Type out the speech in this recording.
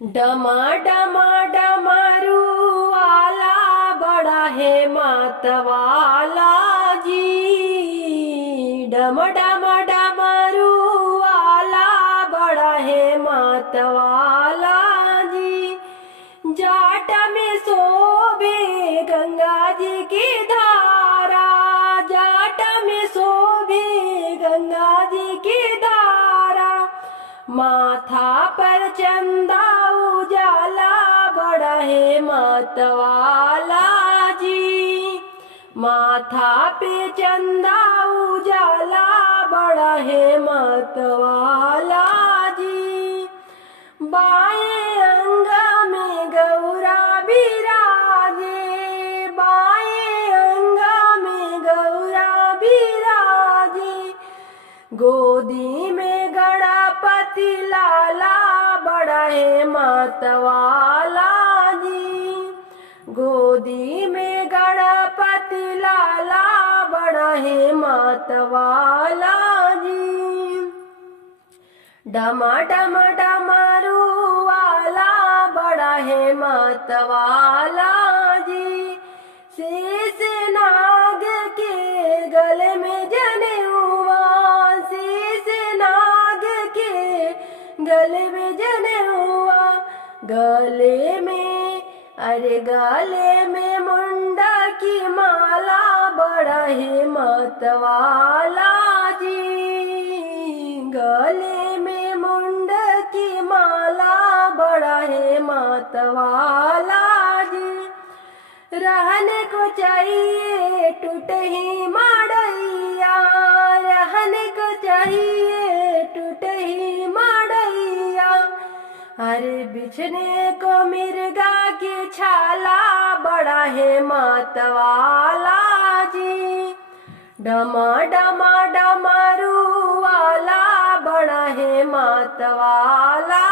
डमा डमा डमरू वाला बड़ा है मतवाला जी। डम डम डमरू वाला बड़ा है मतवाला जी। जाट में शोभे गंगा जी की धारा, जाट में शोभे गंगा जी की धारा। माथा पर चंदा उजाला बड़ा है मतवाला जी। माथा पे चंदा उजाला बड़ा है मतवाला जी। बाएं अंग में गौरा बिराजे, बाएं अंग में गौरा बिराजे। गोदी में गणपति लाला बड़ा है मतवाला जी। गोदी में गणपति लाला बड़ा है मतवाला जी। डमा डम डमरू वाला बड़ा है मतवाला जी। शेष नाग के गले में जनेऊआ, शेष नाग के गले में जनेऊआ। गले में गले में मुंडा की माला बड़ा है मतवाला जी। गले में मुंड की माला बड़ा है मतवाला जी। रहने को चाहिए टूटे ही मड़ैया, रहने को चाहिए टूटे ही मड़ैया। अरे बिछने को मिर्गा की छाला बड़ा है मतवाला जी। डमा डमा डमरू वाला बड़ा है मतवाला।